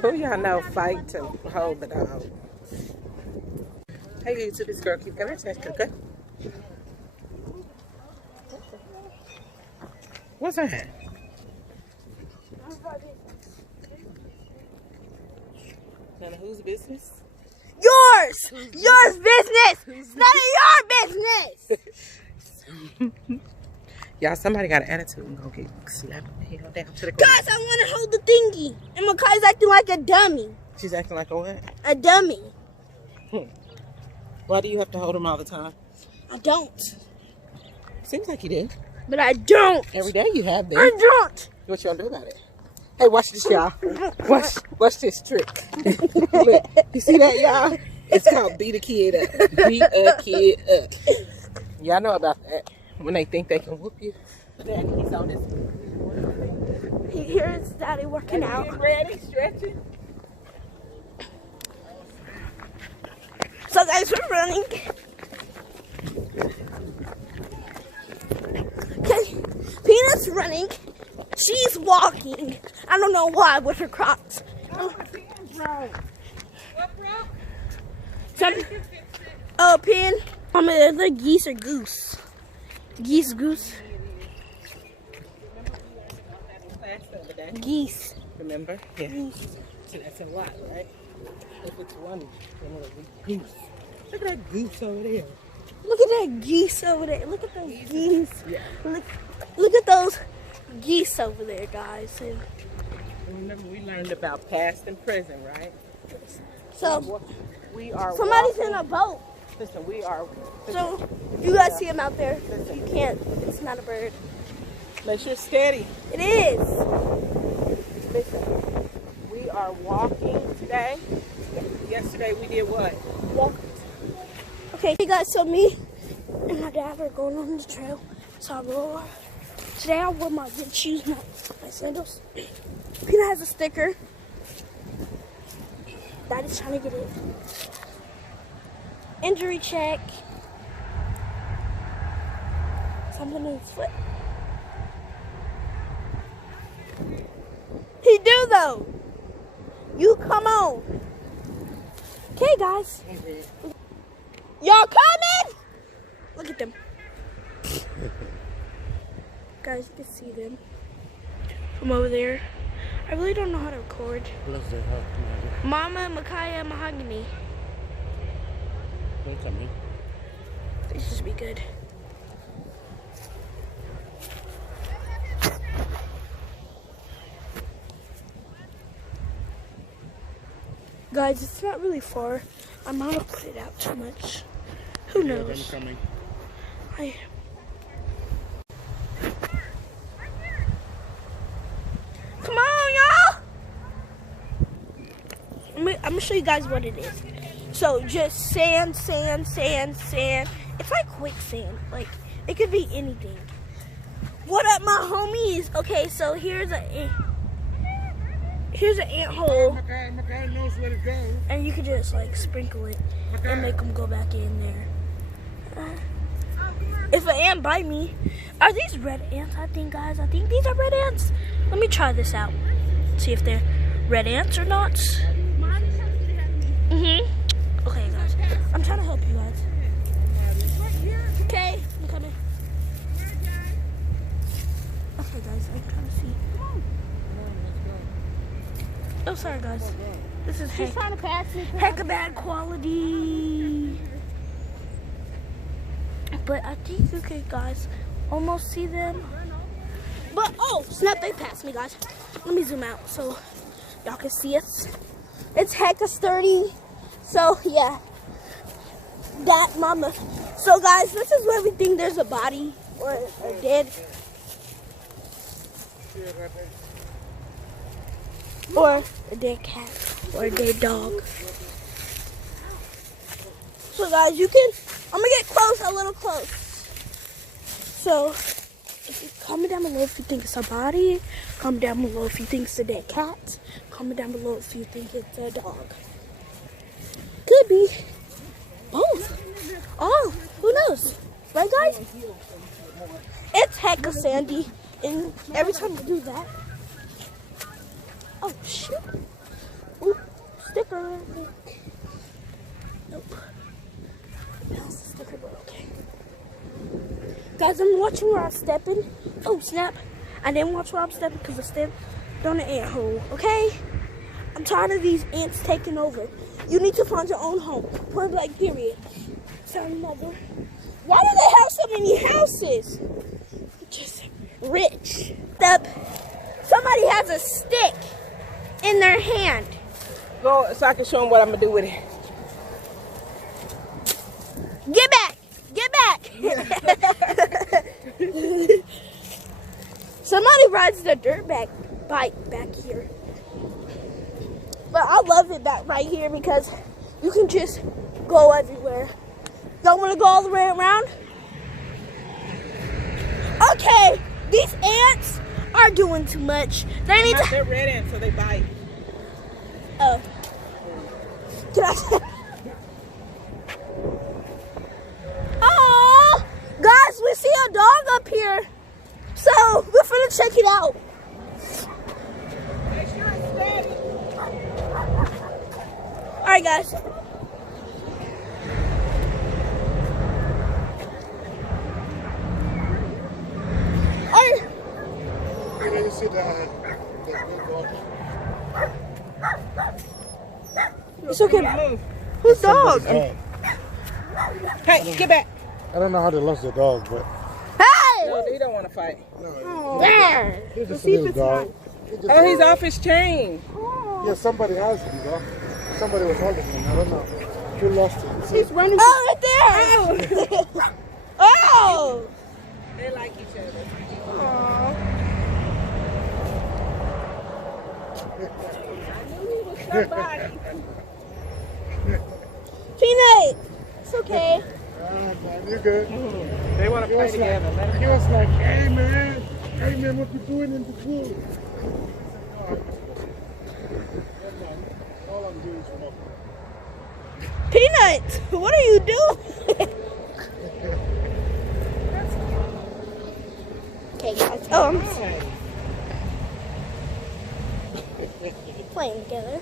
Who y'all know fight to hold the dog? Hey YouTube, it's girl. Keep coming. Okay. What's that? None of whose business? Yours! Yours business! It's none of your business! Y'all, somebody got an attitude and go get slapped hell down to the ground. Guys, I want to hold the thingy. And Makai's acting like a dummy. She's acting like a what? A dummy. Why do you have to hold him all the time? I don't. Seems like you do. But I don't. Every day you have been. I don't. What you gonna do about it? Hey, watch this, y'all. Watch this trick. Look, you see that, y'all? It's called beat a kid up. Beat a kid up. Y'all know about that. When they think they can whoop you. Daddy, he's on this. Here's Daddy working out. He's ready, stretching. So guys, we're running. Okay, Peanut's running. She's walking. I don't know why with her Crocs. Oh, Pin. They're the geese or goose. Geese, goose. Geese. Remember? Yeah. Geese. So that's a lot, right? If it's one, then it'll be goose. Look at that goose over there. Look at that geese over there. Look at those geese. Yeah. Look at those geese over there, guys. And remember, we learned about past and present, right? so we are. Somebody's walking. in a boat. Listen, we are. So you guys see him out there. You can't. It's not a bird. Make sure it's steady. It is. Listen, we are walking today. Yesterday we did what? Walk. Okay, you guys, so me and my dad are going on the trail. So I roll. Today I wore my good shoes, my sandals. Peanut has a sticker. Daddy's trying to get it. Injury check. Something in his foot. He do though. You come on. Okay, guys. Y'all coming? Look at them. Guys, you can see them from over there. I really don't know how to record. Mama and Micaiah and Mahogany. This should be good. Guys, it's not really far. I might have put it out too much. Who knows? Come on, y'all! I'm gonna show you guys what it is. So just sand, sand, sand, sand. It's like quicksand. Like, it could be anything. What up, my homies? Okay, so here's an ant hole. Makai knows where to go. And you could just like sprinkle it and make them go back in there. If an ant bite me, are these red ants? I think these are red ants. Let me try this out. See if they're red ants or not. Okay, guys. I'm trying to help you guys. Okay, I'm coming. Okay, guys, I'm trying to see. Oh, sorry, guys. This is heck of bad quality. But I think you can, guys, almost see them. But, oh, snap, they passed me, guys. Let me zoom out so y'all can see us. It's hecka sturdy. So, yeah. That mama. So, guys, this is where we think there's a body or dead. Or a dead cat. Or a dead dog. So, guys, you can... I'm going to get close, a little close. So, if you comment down below if you think it's a body. Comment down below if you think it's a dead cat. Comment down below if you think it's a dog. Could be both. Oh, who knows? Right, guys? It's hecka sandy. And every time you do that... Oh, shoot. sticker. Nope. That's the sticker, but okay. Guys, I'm watching where I'm stepping. Oh, snap. I didn't watch where I'm stepping because I stepped down an ant hole, okay? I'm tired of these ants taking over. You need to find your own home. Point blank, period. Sorry, mother. Why do they have so many houses? Just rich. Somebody has a stick in their hand. Go so I can show them what I'm gonna do with it. Get back! Get back! Somebody rides the dirt bike back here. But I love it back right here because you can just go everywhere. Don't want to go all the way around? Okay, these ants are doing too much. They need to. They're red ants, so they bite. Oh. Can I? Oh, guys, we see a dog up here, so we're gonna check it out. Make sure it's steady. All right, guys. You see the It's okay. Move. Whose dog? Hey, get back. I don't know how they lost the dog, but Hey! No, they don't want to fight. There. he's just a little dog. Oh, he's off his chain. Yeah, somebody has him, though. Somebody was holding him. I don't know. Who lost him? He's running. Oh, right there. Oh. They like each other. Aw. I knew he was somebody. Peanut. It's okay. Man, you're good. They want to play together. Let He was like, hey man, what you doing in the pool? All I'm doing is walking. Peanut, what are you doing? Okay, guys. Oh, I'm playing together.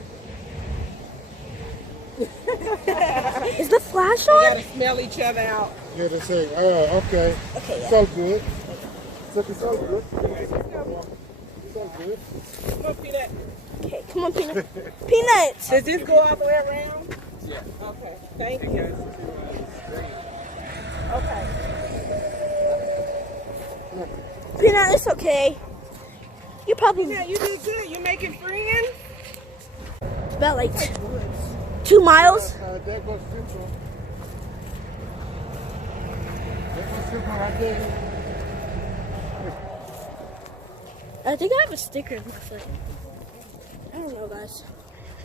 Is the flash They on? gotta smell each other out. Yeah, they say, oh, okay. Okay, It's yeah. all good. It's all good. It's all good. Come on, Peanut. Okay, come on, Peanut. Peanut. Does this go all the way around? Yeah. Okay. Thank you. Okay. Peanut, it's okay. You probably Yeah, you did good. You making friends? about like 2 miles. There goes Central. There goes Central right there. I think I have a sticker in my foot. I don't know, guys.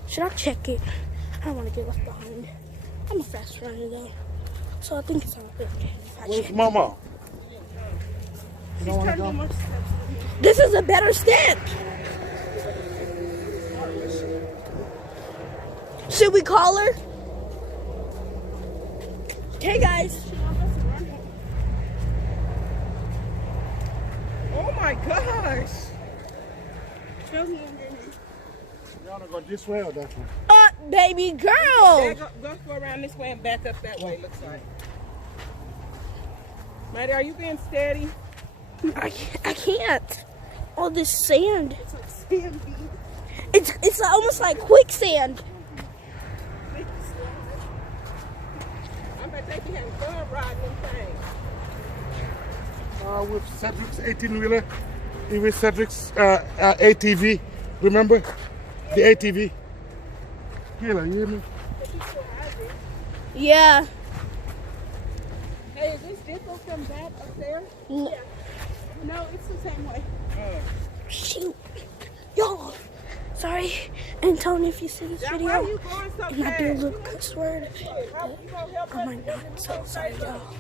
Should I check it? I don't want to get left behind. I'm a fast runner, though. So I think it's all good. If I Where's check. Mama? You don't want to go? This is a better stand. Should we call her? Okay, guys. Oh my gosh. You want to go this way or that way? Baby Yeah, girl. go around this way and back up that way, looks like. Maddie, are you being steady? I can't. All this sand. It's like sandy. It's almost like quicksand. I bet they be having fun riding them things. With Cedric's 18-wheeler, with Cedric's ATV. Remember? The ATV. Kayla, you hear me? Yeah. Hey, is this different from that up there? No. No, it's the same way. Shoot. Y'all. Sorry. And Tony, if you see this Why are video, you going so it might be a fast? little cuss word. How you gonna help I us might get not. this So stuff sorry, straight y'all. up?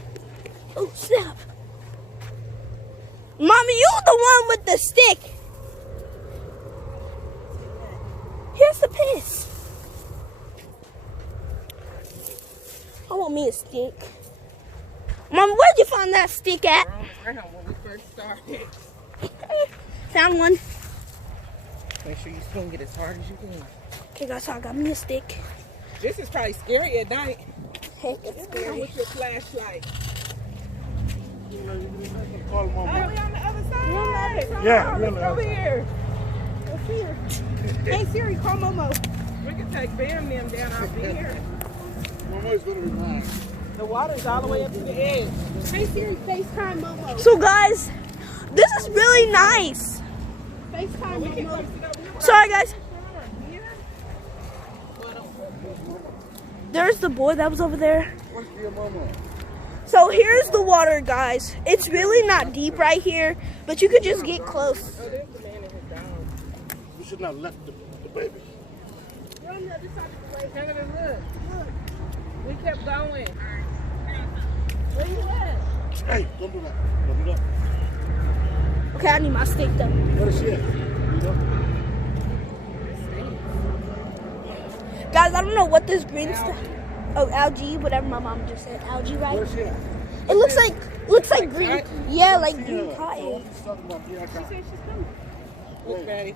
Oh, snap. Mommy, you the one with the stick. Here's the piss. I want me a stick. Mom, where'd you find that stick at? We're on the ground when we first started. Found one. Make sure you swing it as hard as you can. Okay, guys, so I got me a stick. This is probably scary at night. Heck, it's scary. With your flashlight. You know, you can call Oh, Mama. we on the other side. Yeah, Let's really. go here. Let's see her. Hey, Siri, call Momo. We can take Bam them down out here. Mama is going to be mine. The water's all the way up to the edge. Hey, Siri, FaceTime Momo. So, guys, this is really nice. FaceTime Momo. Sorry, guys. There's the boy that was over there. What's your Mama? So here's the water, guys. It's really not deep right here, but you could just get close. Oh, there's the man and his dog. You should not have left the baby. We're on the other side of the lake. Canada, look. We kept going. Where you at? Hey, don't do that. Don't do that. Okay, I need my stick though. What is she at? You know? Guys, I don't know what this green stuff. Oh, algae, whatever my mom just said. Algae, right? What is she at? It looks like green. Yeah, like green Yeah. cotton. She's talking about the cotton. Look, Maddie.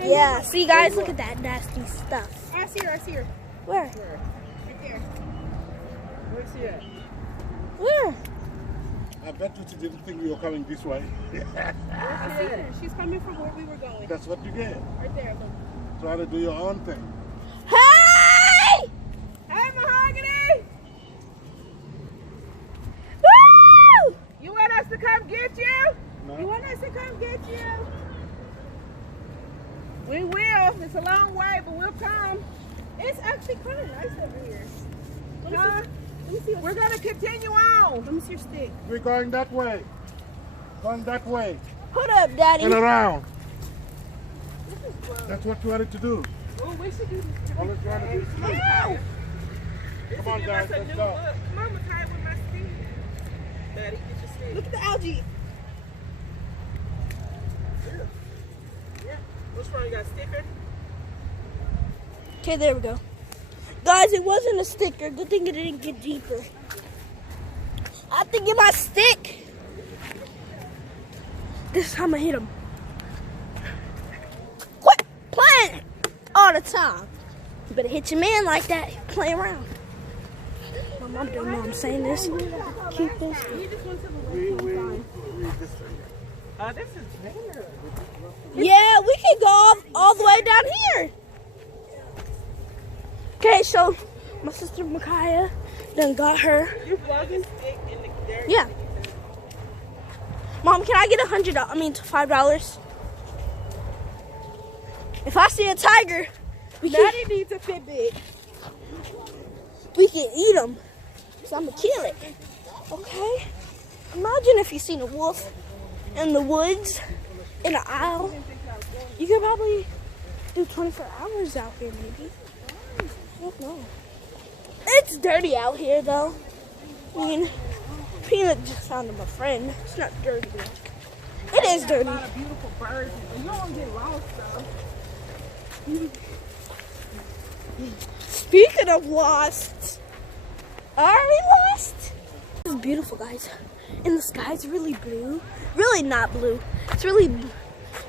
Yeah, see guys, look at that nasty stuff. I see her. Where? Right there. Where's she at? Where? I bet you she didn't think we were coming this way. I see her. She's coming from where we were going. That's what you get. Right there, look. Try to do your own thing. Hey! Hey, Mahogany! Woo! You want us to come get you? No? You want us to come get you? We will. It's a long way, but we'll come. It's actually kind of nice over here. Huh? Let me see We're going to continue on. Let me see your stick. We're going that way. Going that way. Hold up, Daddy. And around. That's what you wanted to do. Oh, we should do this. All it's trying to do is sleep. Come on, guys. That's a Let's new go. look. Mama tied with my stick. Daddy, get your stick. Look at the algae. Which one? You got a sticker? Okay, there we go. Guys, it wasn't a sticker. Good thing it didn't get deeper. I have to get my stick. This time I hit him. Quit playing all the time. You better hit your man like that. Play around. My mom don't know I'm saying this. Keep this. We this thing. This is better. Yeah, we can go all the way down here. Okay, so my sister Micaiah done got her. You vlogging? Stick in the dirt. Yeah. Mom, can I get $5? If I see a tiger, Daddy needs a Fitbit. we can eat them. So I'm gonna kill it. Okay? Imagine if you seen a wolf in the woods, in an aisle. You could probably do 24 hours out here, maybe. I don't know. It's dirty out here, though. I mean, Peanut just found him a friend. It's not dirty. It is dirty. A lot of beautiful birds. You don't want to get lost, though. Speaking of lost, are we lost? This is beautiful, guys. And the sky's really blue. Really not blue. It's really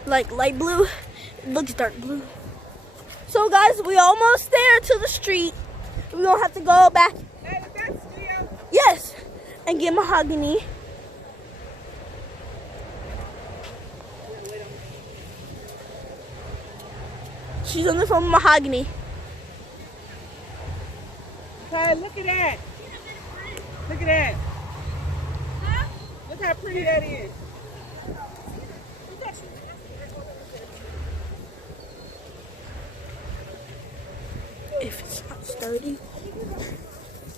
like light blue. It looks dark blue. So, guys, we almost there to the street. We're gonna have to go back. Hey, is that studio? Yes, and get Mahogany. She's on the phone with Mahogany. Hey, look at that. Look at that. Look how pretty that is. If it's not sturdy,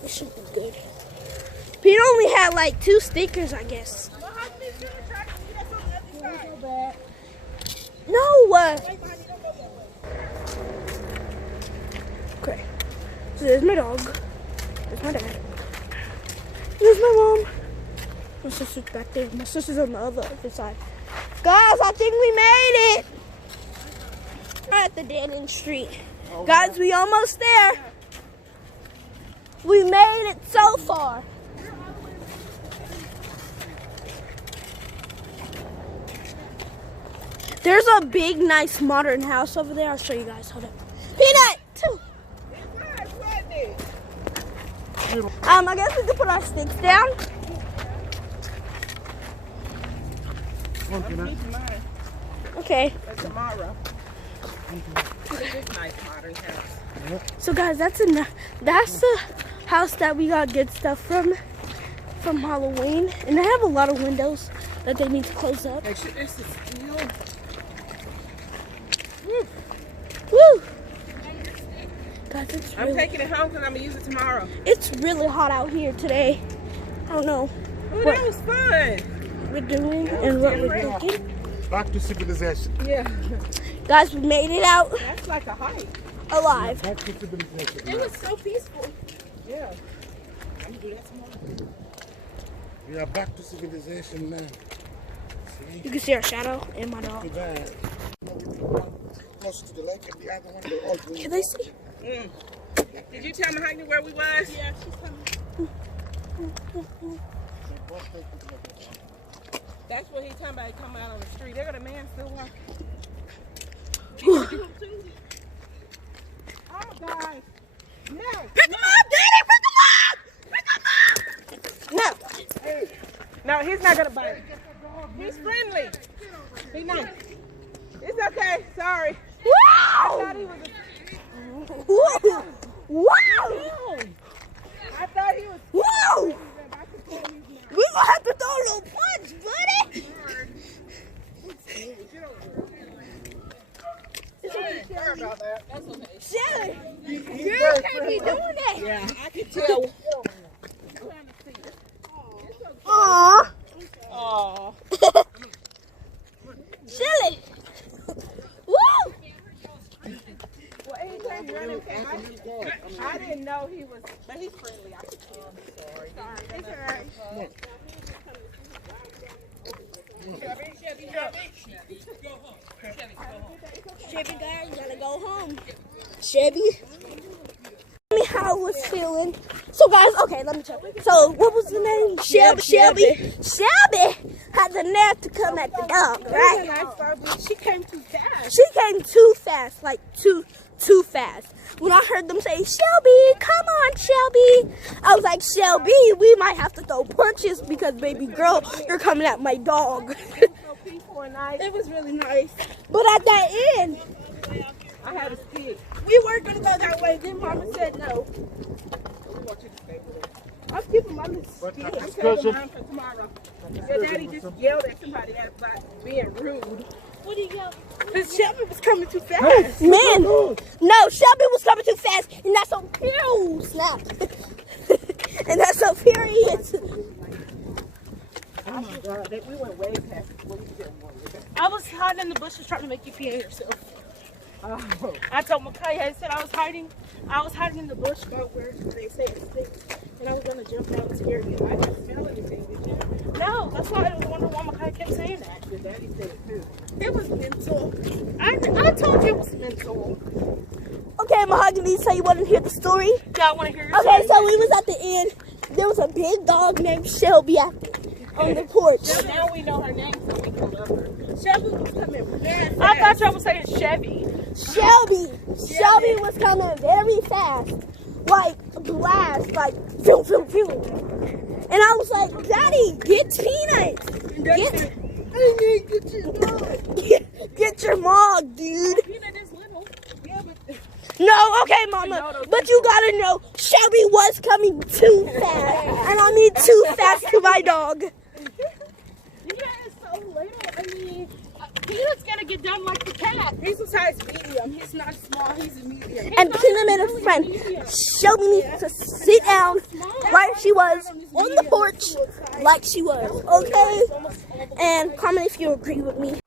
it should be good. Pete only had like 2 stickers, I guess. No. Okay. So there's my dog. There's my dad. There's my mom. My sister's back there. My sister's on the other side. Guys, I think we made it. We're at the dead end street. Guys, we almost there. We made it so far. There's a big, nice modern house over there. I'll show you guys. Hold up. Peanut! I guess we can put our sticks down. Okay. That's tomorrow. It's nice modern house. So guys, that's the house that we got good stuff from Halloween, and they have a lot of windows that they need to close up. Make sure this is still. Woo! Guys, it's I'm really, taking it home because I'm gonna use it tomorrow. it's really hot out here today. I don't know Oh, what that was fun. we're doing and what we're thinking. Back to civilization. Yeah, Guys, we made it out that's like a hike. alive. Back to civilization. It was so peaceful. Yeah. I'm gonna do that tomorrow. We are back to civilization now. See? You can see our shadow and my dog. Too bad. Close to the lake and the other one, they're all green. Can they see? Did you tell Mahogany where we was? Yeah, she's coming. That's what he talking about. He come out on the street. They got a man still walking. Oh, guys. No. Pick them up, Daddy! Pick them up! Pick them up! No, he's not gonna bite. He's friendly. Be nice. It's okay. Sorry. I Wow! thought he was. Wow! Wow! I thought he was. Wow! We gonna have to throw a little punch, buddy! Sorry about that. That's okay. Shelly! Girl can't be doing that! Yeah, I can tell. Aww! Oh. Shelly! Woo! Well, anytime you run in came, I didn't know he was, but he's friendly. I could tell. Sorry. It's all right. Chevy guy, you gotta go home. Chevy. Tell me how I was feeling. So guys, okay, let me tell you. So what was the name? Shelby had the nerve to come at the dog, right? She came too fast. She came too fast, like too fast. When I heard them say, Shelby, come on, Shelby, I was like, Shelby, we might have to throw punches because, baby girl, you're coming at my dog. So peaceful and nice. It was really nice. But at that end, I had a stick. we weren't going to go that way. Then Mama said no. We want you to stay with us. I'm giving Mama But stick. I'm saving mine for tomorrow. Your daddy just yelled at somebody about being rude. What do you yell? Because Shelby was coming too fast. Man, no, Shelby was coming too fast, and that's so furious. Snap. And that's so furious. Oh my God, we went way past what we did. I was hiding in the bushes trying to make you pee on yourself. Oh. I told Makai, I said I was hiding in the bush about where they say it's thick, and I was gonna jump out and scare you. I didn't smell anything, did you? No, that's why I was wondering why Makai kept saying that. Your daddy said it too. It was mental. I told you it was mental. Okay, Mahogany, so you want to hear the story? Yeah, I want to hear your Okay, story. so we was at the end. There was a big dog named Shelby on the porch. So now we know her name, so we can love her. Shelby was coming very fast. I thought y'all was saying Chevy. Shelby was coming very fast, like blast, like phew, phew, phew. And I was like, Daddy, get Peanut. Get your mug, dude. Peanut is little. Yeah, but No, okay, Mama, but you gotta know, Shelby was coming too fast, and I mean too fast to my dog. Peanut is so little. I mean, Peanut's gonna get done like the cat. he's a size medium. He's not small. He's a medium. And Peanut made a friend. Shelby needs to sit down like she was on the porch, like she was, okay? And comment if you agree with me.